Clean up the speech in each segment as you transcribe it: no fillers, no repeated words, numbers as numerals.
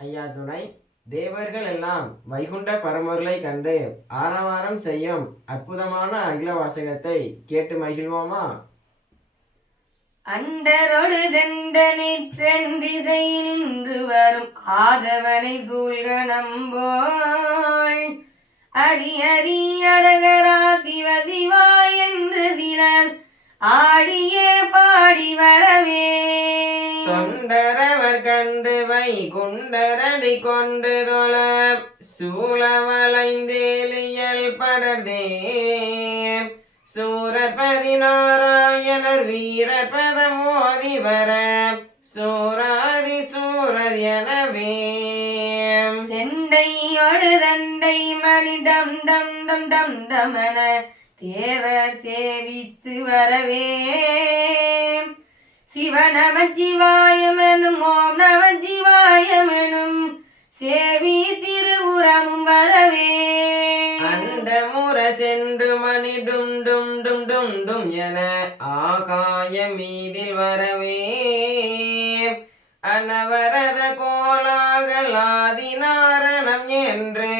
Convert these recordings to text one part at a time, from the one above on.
ஐயா துணை. தேவர்கள் எல்லாம் வைகுண்ட பரமொருளை கண்டு ஆரவாரம் செய்யும் அற்புதமான அகில வாசகத்தை கேட்டு மகிழ்வோமா? அண்டரொடு தண்டனை திசை நின்று வரும் ஆதவனை சூழ்கணம்போள் அரி அரி அரகரா சிவ சிவா என்று சிலர் ஆடியே பாடி வரவே தொண்டரவர் கண்டு வைகுண்டரடி கொண்டு தொழ சூழவளைந்தேலியல் படர்தே சூரர் 16 வீரர் பதமோதி வர சூராதி சூரர் எனவே செண்டையோடு தண்டை மணி டம் டம் டம் டம் டமன தேவர் சேவித்து வரவே சிவநம சிவாயமெனும் ஓம் நம சிவாயமெனும் சேவி திருவுரமும் வரவே அண்டமுற சென்று மணி டும் டும் டும் டும் டும் என ஆகாய மீதில் வரவே அனவரத கோலாகலாதி நாரணம் என்று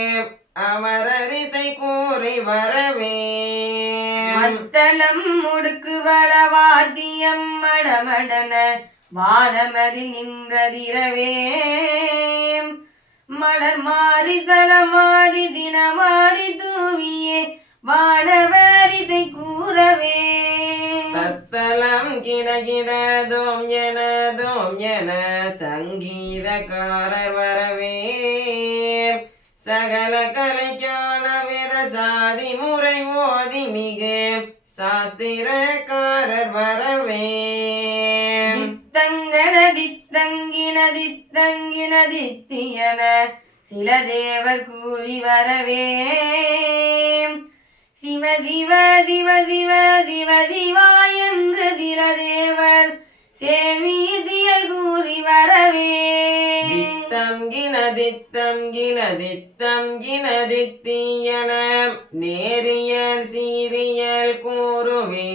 அமரரிசை கூறி வரவே மத்தளம் முடுக்கு வளவாத்தியம் மடமடன வானமதில் நின்றதிரவே மலர் மாறி சலமாறி தினமாறி தூவியே வானவரிசை கூறவே தத்தலம் கிடகிடதோம் என சங்கீதக்காரர் வரவே சகல கலைக்கான வேத சாதி முறை ஓதி மிகு சாஸ்திரக்காரர் வரவே தித்தங்கன தித்தங்கின தித்தங்கின தித்தியன சில தேவர் கூறி வரவே சிவ சிவ சிவ சிவ சிவ சிவா என்று சில தேவர் சேமீதியல் கூறி வரவே தித்தம் கின தித்தியன நேரியல் சீரியல் கூறுவே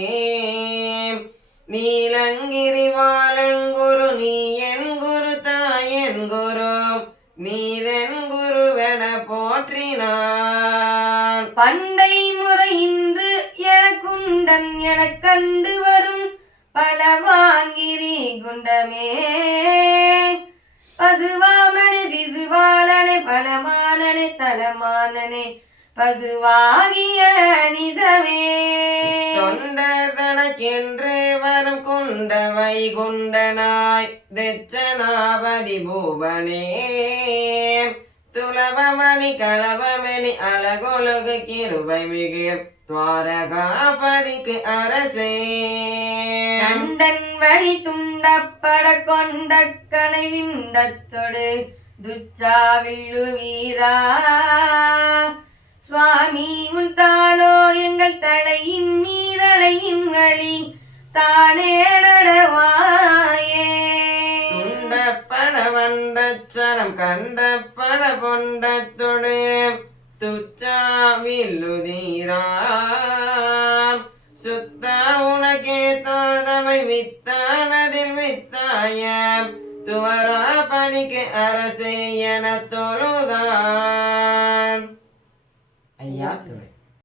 நீலங்கிரி வாலங்குரு நீ என் குரு தாயன் குரு நீதன் குருவென போற்றினான் பண்டை முறை இன்று எனக்குண்டன் எனக் கண்டு வரும் பல வாங்கிரி குண்டமே பசுவாமனே சிசுவாலனே பலமானனே தலமானனே பசுவாகிய நிசமே தொண்டர் தனக்கென்று வரும் குண்ட வைகுண்டனாய் தெச்சனாபதி பூபனே துலபமணி கலபமணி அழகொழுகு கிருபை மிகு துவாரகாபதிக்கு அரசே கண்டன் வழி துண்டப்பட கொண்ட கனை விண்டத்தொடு துச்சாவிழு வீரா சுவாமி உன் தாளோ எங்கள் தலையின் மீதலையின் வழி தானே நடவாயே துண்டப்பட வந்தச்சரம் கண்டப்பட பொண்டத்தொடு துச்சாவில்லுதீரா சுத்த உனக்கே தாதமை வித்தானதில் வித்தாய துவராபதிக்கு அரசே என